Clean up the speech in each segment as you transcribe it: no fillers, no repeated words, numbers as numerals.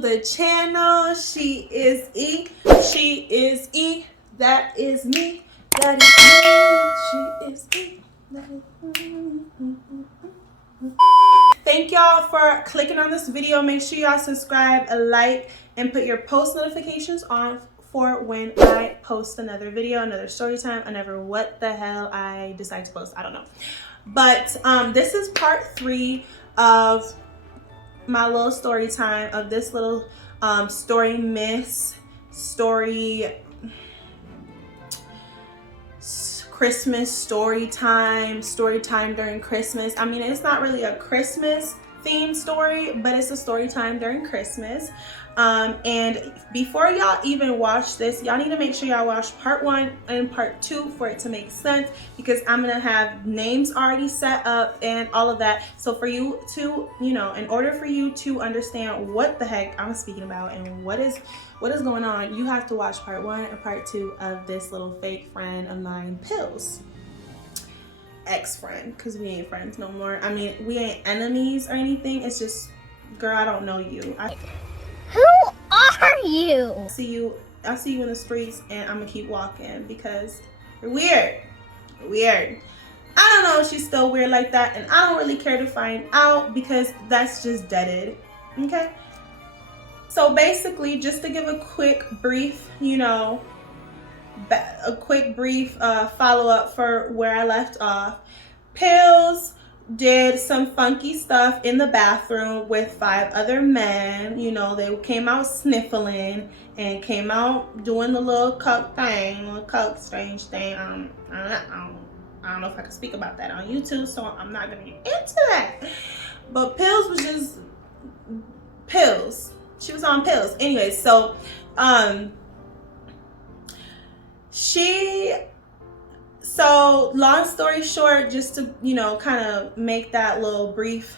the channel. She is E. She is E. That is me. That is me. She is E. That is me. Thank y'all for clicking on this video. Make sure y'all subscribe, like, and put your post notifications on for when I post another video, another story time, another what the hell I decide to post. I don't know. But this is part 3 of my little story time, of this little Christmas story time during Christmas. I mean, it's not really a Christmas themed story, but it's a story time during Christmas. And before y'all even watch this, y'all need to make sure y'all watch part 1 and part 2 for it to make sense, because I'm gonna have names already set up and all of that. So for you to, in order for you to understand what the heck I'm speaking about and what is going on, you have to watch part 1 and part 2 of this little fake friend of mine, Pills. Ex-friend, because we ain't friends no more. I mean, we ain't enemies or anything. It's just, girl, I don't know you. Who are you? I'll see you in the streets, and I'm gonna keep walking because you're weird. I don't know if she's still weird like that, and I don't really care to find out because that's just deaded. Okay? So basically, just to give a quick brief, follow-up for where I left off. Pills did some funky stuff in the bathroom with 5 other men. They came out sniffling and came out doing the little coke strange thing. I don't know if I can speak about that on YouTube, so I'm not gonna get into that. But Pills was just Pills. She was on pills. Anyway, so So long story short, just to kind of make that little brief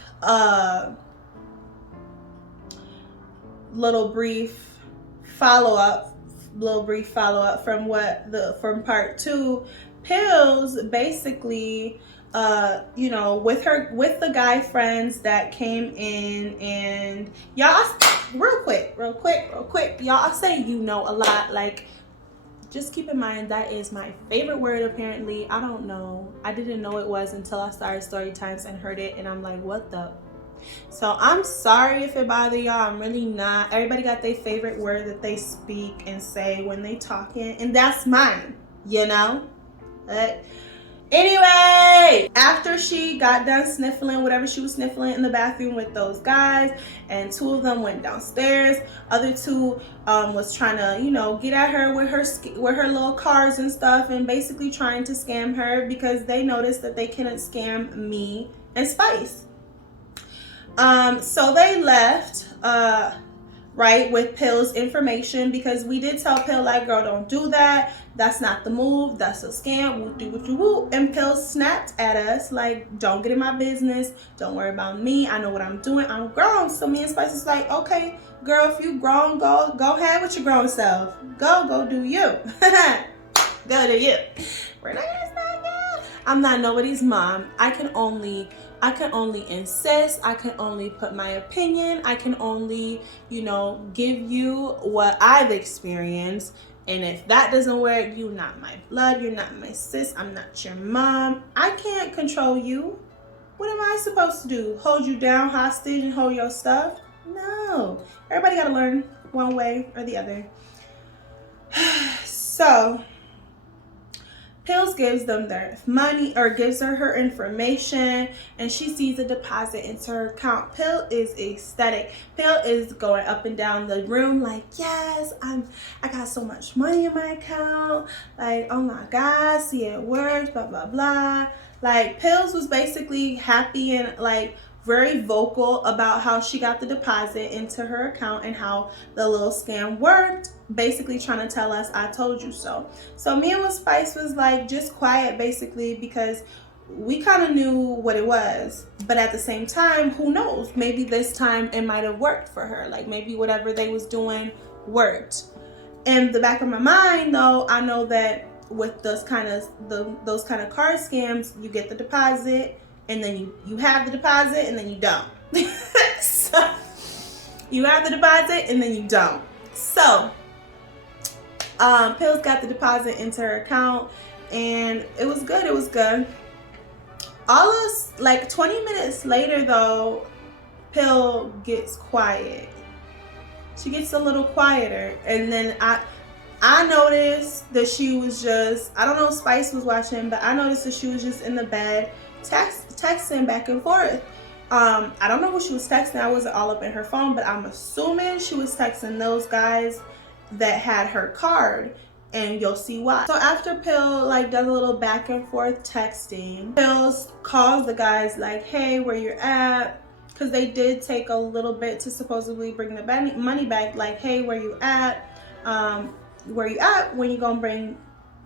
follow-up from part 2. Pills basically with the guy friends that came in, and y'all real quick y'all say a lot. Like, just keep in mind that is my favorite word apparently. I don't know, I didn't know it was until I started story times and heard it, and I'm like, what the. So I'm sorry if it bothers y'all. I'm really not. Everybody got their favorite word that they speak and say when they talking, and that's mine, But anyway, after she got done sniffling whatever she was sniffling in the bathroom with those guys, and 2 of them went downstairs, other 2 was trying to get at her with her little cards and stuff, and basically trying to scam her because they noticed that they couldn't scam me and Spice. So they left with Pill's information, because we did tell Pill, like, girl, don't do that. That's not the move. That's a scam. Woo, do what you woo. And Pill snapped at us, like, don't get in my business. Don't worry about me. I know what I'm doing. I'm grown. So me and Spice is like, okay, girl, if you grown, go ahead with your grown self. Go do you. Go do you. We're not gonna stop you. I'm not nobody's mom. I can only insist. I can only put my opinion. I can only, give you what I've experienced. And if that doesn't work, you're not my blood. You're not my sis. I'm not your mom. I can't control you. What am I supposed to do? Hold you down hostage and hold your stuff? No. Everybody got to learn one way or the other. So Pills gives them their money, or gives her information, and she sees a deposit into her account. Pill is ecstatic. Pill is going up and down the room like, yes, I got so much money in my account. Like, oh my God, see, it works, blah, blah, blah. Like, Pills was basically happy and like very vocal about how she got the deposit into her account and how the little scam worked, basically trying to tell us, I told you so. So me and Spice was like just quiet, basically, because we kind of knew what it was, but at the same time, who knows, maybe this time it might have worked for her. Like, maybe whatever they was doing worked. In the back of my mind, though, I know that with those kind of card scams, you get the deposit, and then you have the deposit, and then you don't. So You have the deposit and then you don't. So Pills got the deposit into her account and it was good. It was good. All us like 20 minutes later though, Pill gets quiet. She gets a little quieter, and then I noticed that she was just, I don't know if Spice was watching, but I noticed that she was just in the bed texting back and forth. I don't know who she was texting. I wasn't all up in her phone, but I'm assuming she was texting those guys that had her card, and you'll see why. So after Pill like does a little back and forth texting, Pill calls the guys like, hey, where you're at? Because they did take a little bit to supposedly bring the money back. Like, hey, where you at? Where you at? When you gonna bring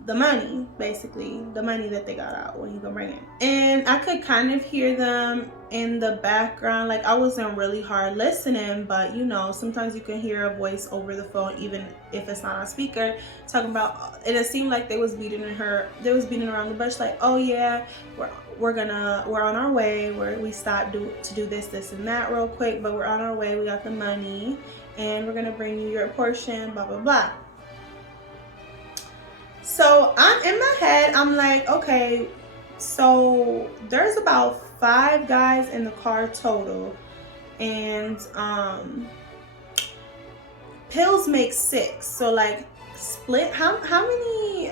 the money? Basically, the money that they got out. When you gonna bring it? And I could kind of hear them in the background. Like, I wasn't really hard listening, but you know, sometimes you can hear a voice over the phone, even if it's not on speaker, talking about. And it seemed like they was beating around the bush. Like, oh yeah, we're on our way. We stopped to do this and that real quick, but we're on our way. We got the money, and we're gonna bring you your portion. Blah blah blah. So I'm in my head. I'm like, okay, so there's about 5 guys in the car total, and Pills make 6. So like split. How many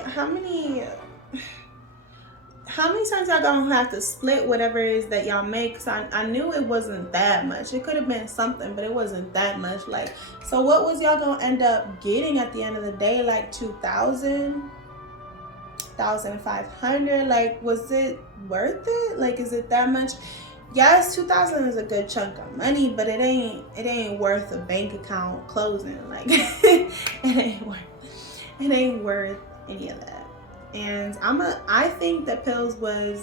times y'all gonna have to split whatever it is that y'all make? Cause I knew it wasn't that much. It could have been something, but it wasn't that much. Like, so what was y'all gonna end up getting at the end of the day? Like 2,000, 1,500? Like, was it worth it? Like, is it that much? Yes, 2,000 is a good chunk of money, but it ain't worth a bank account closing. Like, it ain't worth any of that. And I think that Pills was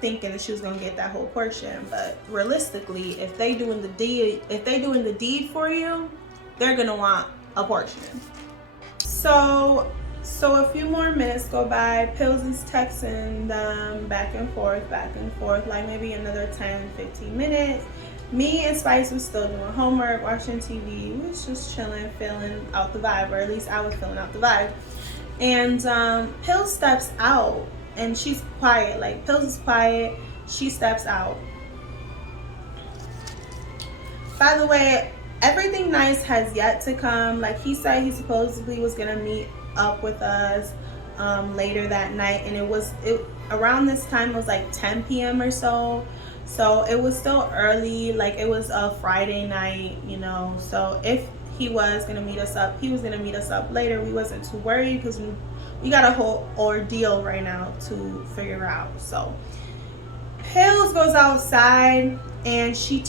thinking that she was gonna get that whole portion, but realistically, if they doing the deed for you, they're gonna want a portion. So a few more minutes go by. Pills is texting them back and forth, like maybe another 10-15 minutes. Me and Spice was still doing homework, watching TV. We was just chilling, feeling out the vibe, or at least I was feeling out the vibe. And Pills steps out, and she's quiet. Like, Pills is quiet. She steps out. By the way, everything nice has yet to come. Like, he said he supposedly was gonna meet up with us later that night, and it around this time it was like 10 p.m. or so. So it was still early. Like, it was a Friday night, you know. So if he was gonna meet us up, he was gonna meet us up later. We wasn't too worried because we got a whole ordeal right now to figure out. So Pills goes outside, and she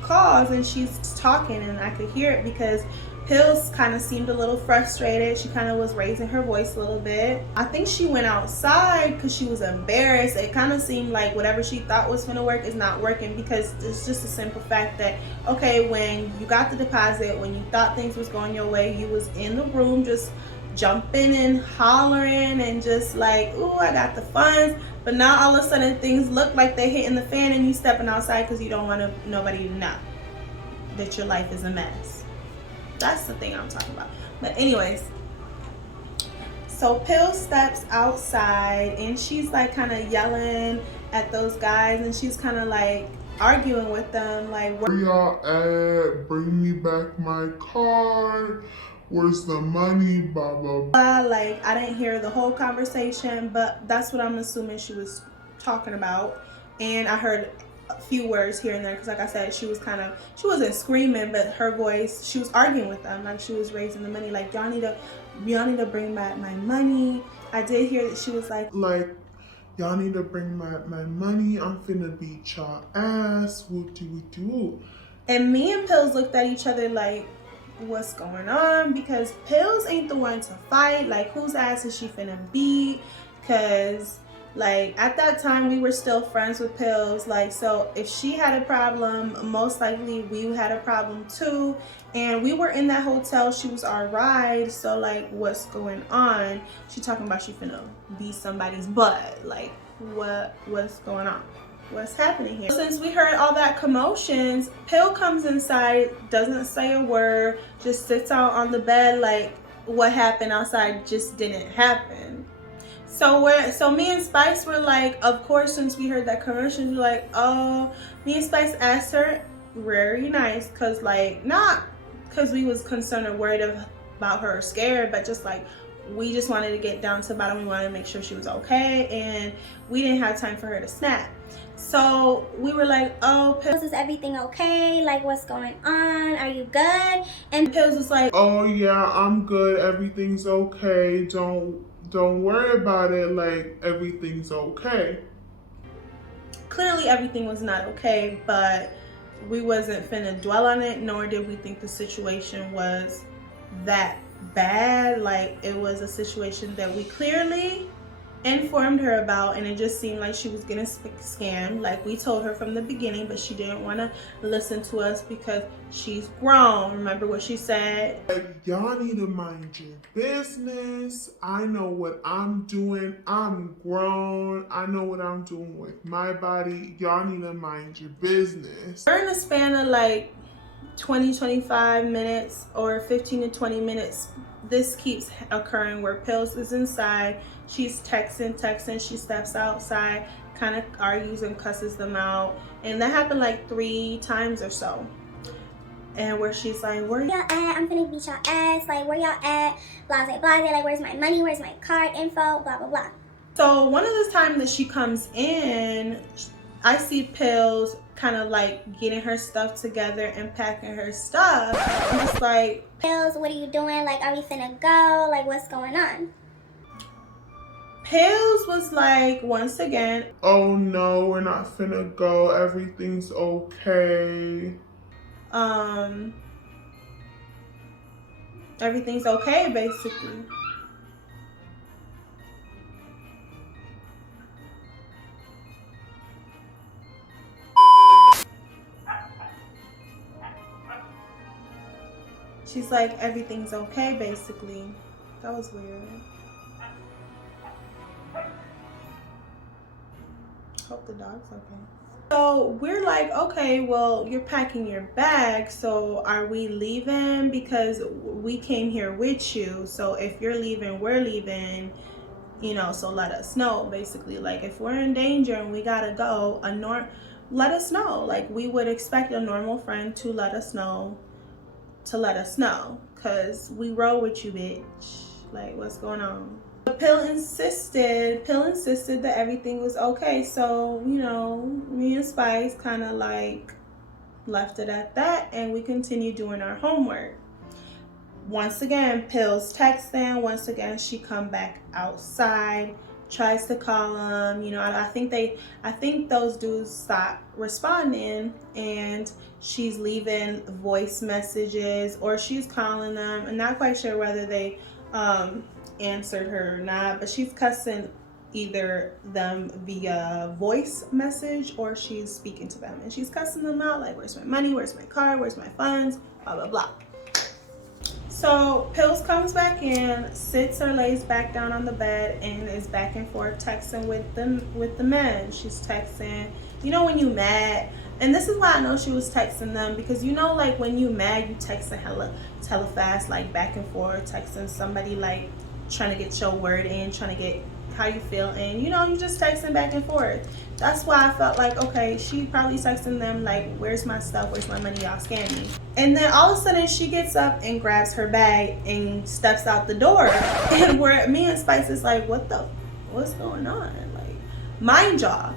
calls, and she's talking, and I could hear it because Pills kind of seemed a little frustrated. She kind of was raising her voice a little bit. I think she went outside because she was embarrassed. It kind of seemed like whatever she thought was going to work is not working, because it's just a simple fact that, okay, when you got the deposit, when you thought things was going your way, you was in the room just jumping and hollering and just like, ooh, I got the funds. But now all of a sudden things look like they're hitting the fan, and you stepping outside because you don't want nobody to know that your life is a mess. That's the thing I'm talking about. But anyways, so Pill steps outside, and she's like kind of yelling at those guys, and she's kind of like arguing with them, like, where y'all at? Bring me back my card. Where's the money? Blah, blah, blah. Like, I didn't hear the whole conversation, but that's what I'm assuming she was talking about. And I heard a few words here and there, because like I said, she wasn't screaming, but her voice, she was arguing with them. Like, she was raising the money, like, y'all need to bring back my money. I did hear that she was like, y'all need to bring my money. I'm finna beat y'all ass. Whoop-de-whoop-de-whoop. And me and Pills looked at each other like, what's going on? Because Pills ain't the one to fight. Like, whose ass is she finna beat? Because, like, at that time we were still friends with Pills. Like, so if she had a problem, most likely we had a problem too. And we were in that hotel. She was our ride. So, like, what's going on? She talking about she finna beat somebody's butt. Like, what's going on? what's happening here? Since we heard all that commotions, Pill comes inside, doesn't say a word, just sits out on the bed like what happened outside just didn't happen. So me and Spice were like, of course, since we heard that commotion, we're like, oh, me and Spice asked her very nice, cause like not because we was concerned or worried about her or scared, but just like we just wanted to get down to the bottom. We wanted to make sure she was okay, and we didn't have time for her to snap. So we were like, oh, Pills, is everything okay? Like, what's going on? Are you good? And Pills was like, oh yeah, I'm good, everything's okay, don't worry about it, like everything's okay. Clearly everything was not okay, but we wasn't finna dwell on it, nor did we think the situation was that bad. Like, it was a situation that we clearly informed her about, and it just seemed like she was getting scammed. Like we told her from the beginning, but she didn't want to listen to us because she's grown. Remember what she said? Like, y'all need to mind your business. I know what I'm doing. I'm grown. I know what I'm doing with my body. Y'all need to mind your business. During the span of like 20-25 minutes or 15 to 20 minutes, this keeps occurring where Pills is inside, she's texting, she steps outside, kind of argues and cusses them out, and that happened like 3 times or so. And where she's like, where y'all at? I'm finna beat y'all ass. Like, where y'all at? Blase, blase. Like, where's my money? Where's my card info? Blah, blah, blah. So one of the times that she comes in, I see Pills kind of like getting her stuff together and packing her stuff. I'm just like, Pills, what are you doing? Like, are we finna go? Like, what's going on? Pills was like, once again, oh no, we're not finna go, everything's okay. Everything's okay, basically. She's like, everything's okay, basically. That was weird. Hope the dog's okay. So we're like, okay, well, you're packing your bag, so are we leaving? Because we came here with you, so if you're leaving, we're leaving, you know, so let us know, basically. Like, if we're in danger and we gotta go, let us know. Like, we would expect a normal friend to let us know, because we roll with you, bitch. Like, what's going on? Pill insisted that everything was okay. So, you know, me and Spice kind of like left it at that, and we continued doing our homework. Once again, Pill's texting. Once again, she come back outside, tries to call them. You know, I think those dudes stopped responding, and she's leaving voice messages or she's calling them. I'm not quite sure whether they answered her or not, but she's cussing either them via voice message or she's speaking to them, and she's cussing them out like, where's my money, where's my car, where's my funds, blah blah blah. So Pills comes back in, sits or lays back down on the bed, and is back and forth texting with the men. She's texting, you know, when you mad, and this is why I know she was texting them, because you know, like when you mad, you texting hella fast, like back and forth, texting somebody, like trying to get your word in, trying to get how you feel, and you know, you just texting back and forth. That's why I felt like, okay, she probably texting them like, where's my stuff, where's my money, y'all scam me. And then all of a sudden she gets up and grabs her bag and steps out the door, and where me and Spice is like, what's going on? Like, mind y'all,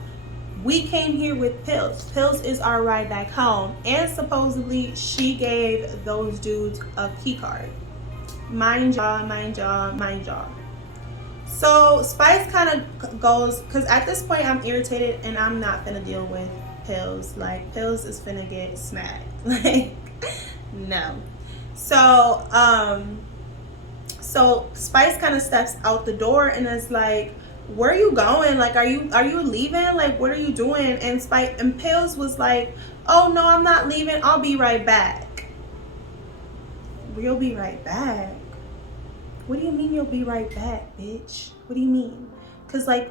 we came here with Pills. Pills is our ride back home, and supposedly she gave those dudes a key card. Mind y'all. So Spice kind of goes, because at this point I'm irritated and I'm not finna deal with Pills. Like, Pills is finna get smacked. Like, no. So Spice kind of steps out the door and is like, where are you going? Like, are you leaving? Like, what are you doing? And Pills was like, oh no, I'm not leaving, I'll be right back. We'll be right back. What do you mean you'll be right back, bitch? What do you mean? Because like,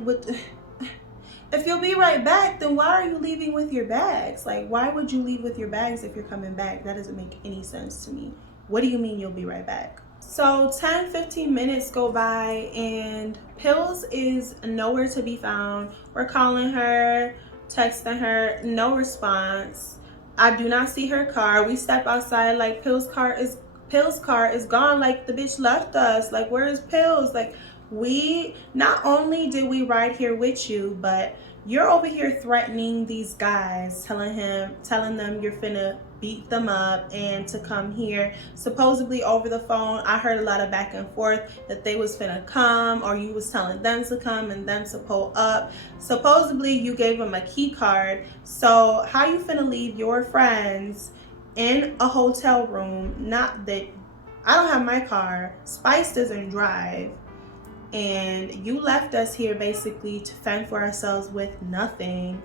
If you'll be right back, then why are you leaving with your bags? Like, why would you leave with your bags if you're coming back? That doesn't make any sense to me. What do you mean you'll be right back? So 10-15 minutes go by and Pills is nowhere to be found. We're calling her, texting her, no response. I do not see her car. We step outside, like Pills' car is gone. Like, the bitch left us. Like, where is Pills? Like, we not only did we ride here with you, but you're over here threatening these guys, telling them you're finna beat them up and to come here. Supposedly over the phone, I heard a lot of back and forth that they was finna come, or you was telling them to come and them to pull up. Supposedly you gave them a key card. So how you finna leave your friends in a hotel room? Not that I don't have my car, Spice doesn't drive, and you left us here basically to fend for ourselves with nothing.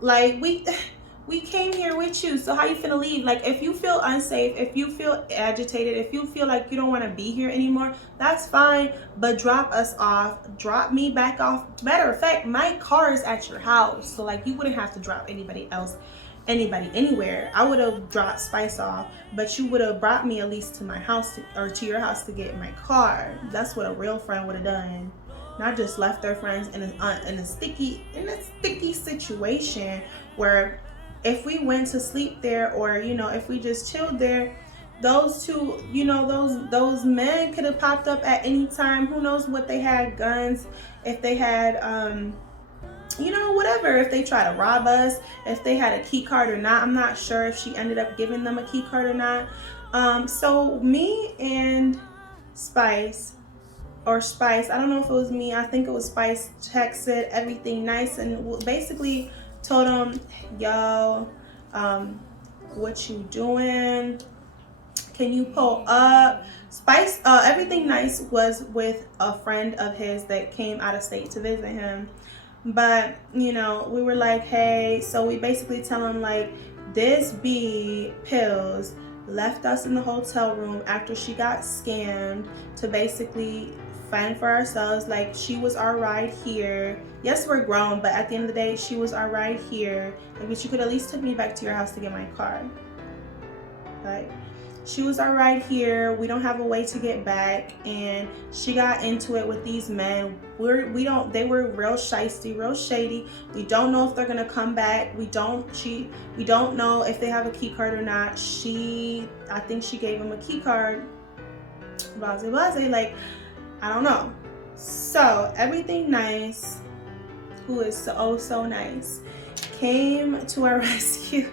Like, we came here with you, so how you finna leave? Like, if you feel unsafe, if you feel agitated, if you feel like you don't want to be here anymore, that's fine, but drop us off, drop me back off. Matter of fact, my car is at your house, so like, you wouldn't have to drop anybody anywhere. I would have dropped Spice off, but you would have brought me at least to my house or to your house to get my car. That's what a real friend would have done. Not just left their friends in a sticky situation where if we went to sleep there, or if we just chilled there, those two, those men could have popped up at any time. Who knows what they had, guns, if they had whatever, if they try to rob us, if they had a key card or not. I'm not sure if she ended up giving them a key card or not. So me and Spice, I don't know if it was me, I think it was Spice, texted everything nice and basically told him, yo, what you doing? Can you pull up? Spice, everything nice was with a friend of his that came out of state to visit him. But, we were like, hey, so we basically tell him, like, this B, Pills, left us in the hotel room after she got scammed to basically fend for ourselves. Like, she was our ride here. Yes, we're grown, but at the end of the day, she was our ride here. Like, but you could at least take me back to your house to get my car. Like, she was our ride here. We don't have a way to get back, and she got into it with these men. They were real shiesty, real shady. We don't know if they're gonna come back. We don't know if they have a key card or not. I think she gave him a key card. Blase, like, I don't know. So everything nice, who is so nice, came to our rescue.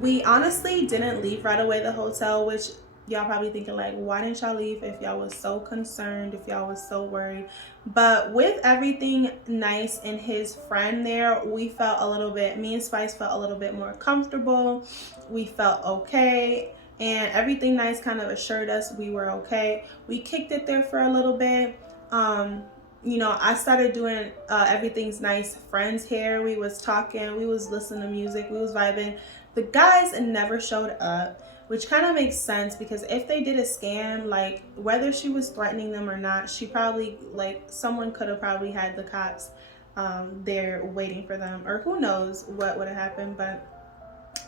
We honestly didn't leave right away the hotel, which y'all probably thinking, like, why didn't y'all leave if y'all was so concerned, if y'all was so worried? But with everything nice and his friend there, me and Spice felt a little bit more comfortable. We felt okay, and everything nice kind of assured us we were okay. We kicked it there for a little bit. I started doing everything's nice friends hair. We was talking, we was listening to music, we was vibing. The guys never showed up, which kind of makes sense, because if they did a scam, like, whether she was threatening them or not, she probably, like, someone could have probably had the cops there waiting for them, or who knows what would have happened. But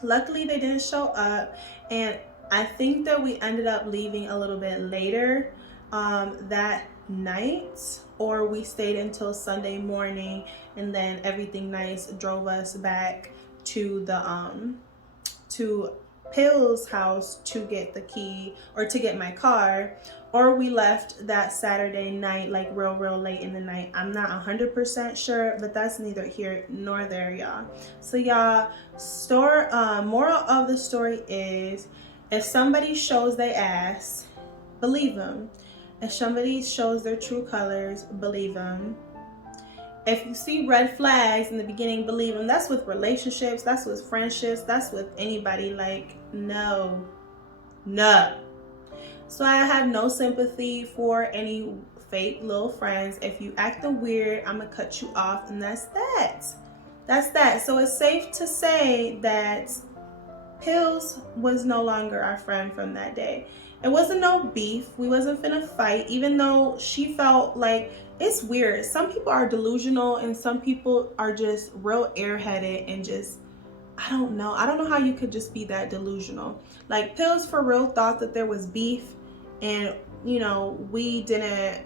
luckily they didn't show up, and I think that we ended up leaving a little bit later that night, or we stayed until Sunday morning, and then everything nice drove us back to the to Pill's house to get the key, or to get my car, or we left that Saturday night, like real late in the night. I'm not 100% sure, but that's neither here nor there, y'all. So y'all, moral of the story is, if somebody shows their ass, believe them. If somebody shows their true colors, believe them. If you see red flags in the beginning, believe them. That's with relationships, that's with friendships, that's with anybody. Like, no. So I have no sympathy for any fake little friends. If you acting weird, I'm gonna cut you off, and that's that. So it's safe to say that Pills was no longer our friend from that day. It wasn't no beef. We wasn't finna fight, even though she felt like, it's weird. Some people are delusional and some people are just real airheaded and just, I don't know how you could just be that delusional. Like, Pills for real thought that there was beef, and you know, we didn't,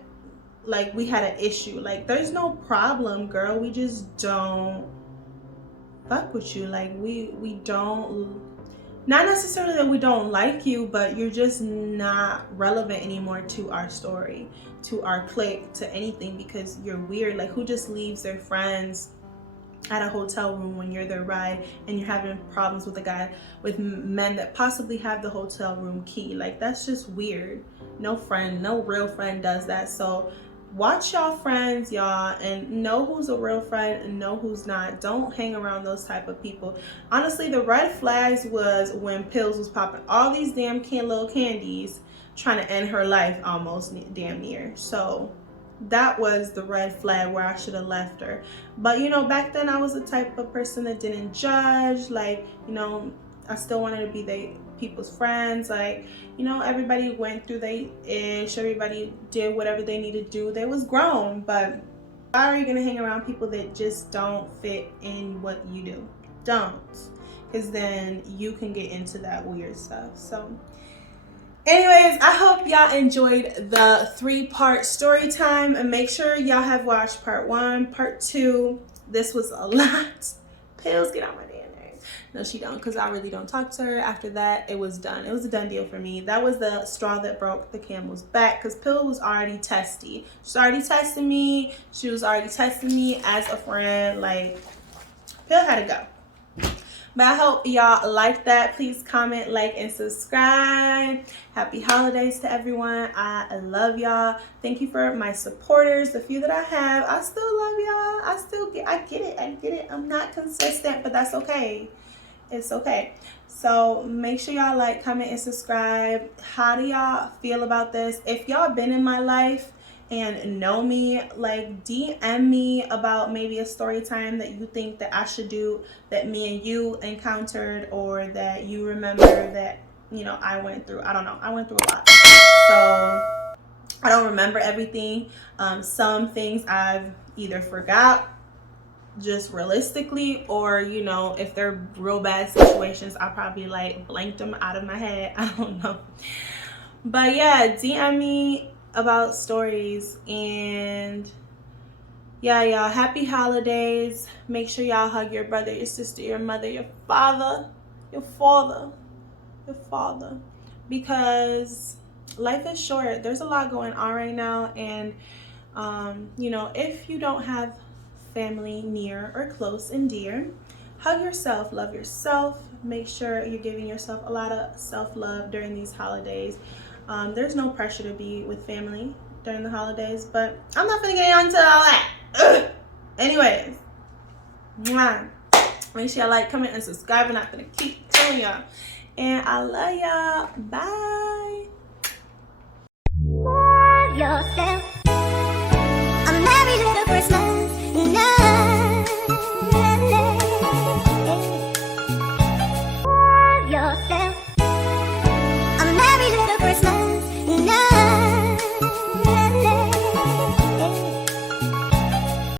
like, we had an issue. Like, there's no problem, girl. We just don't fuck with you. Like, we don't, not necessarily that we don't like you, but you're just not relevant anymore to our story, to our clique, to anything, because you're weird. Like, who just leaves their friends at a hotel room when you're their ride and you're having problems with a guy, with men that possibly have the hotel room key? Like, that's just weird. No friend, no real friend does that. So watch y'all friends, y'all, and know who's a real friend and know who's not. Don't hang around those type of people. Honestly, the red flags was when Pills was popping all these damn little candies, trying to end her life almost damn near. So that was the red flag where I should have left her. But you know, back then I was the type of person that didn't judge. Like, you know, I still wanted to be people's friends. Like, you know, everybody went through their ish, everybody did whatever they needed to do. They was grown. But why are you gonna hang around people that just don't fit in what you do? Don't, because then you can get into that weird stuff. So anyways, I hope y'all enjoyed the 3-part story time, and make sure y'all have watched part 1, part 2. This was a lot. Pills, get on my damn nerves. No, she don't, because I really don't talk to her. After that, it was done. It was a done deal for me. That was the straw that broke the camel's back, because Pill was already testy. She was already testing me. She was already testing me as a friend. Like, Pill had to go. But I hope y'all like that. Please comment, like, and subscribe. Happy holidays to everyone. I love y'all. Thank you for my supporters, the few that I have. I still love y'all. I get it. I'm not consistent, but that's okay. It's okay. So make sure y'all like, comment, and subscribe. How do y'all feel about this? If y'all been in my life and know me, like, DM me about maybe a story time that you think that I should do, that me and you encountered, or that you remember that, you know, I went through. I don't know, I went through a lot, so I don't remember everything. Some things I've either forgot just realistically, or, you know, if they're real bad situations, I probably like blanked them out of my head. I don't know. But yeah, DM me about stories. And yeah, y'all, happy holidays. Make sure y'all hug your brother, your sister, your mother, your father, because life is short. There's a lot going on right now, and you know, if you don't have family near or close and dear, hug yourself, love yourself. Make sure you're giving yourself a lot of self-love during these holidays. There's no pressure to be with family during the holidays, but I'm not gonna get into all that. Ugh. Anyways, mwah. Make sure y'all like, comment, and subscribe. I'm not gonna keep telling y'all. And I love y'all. Bye. Love yourself.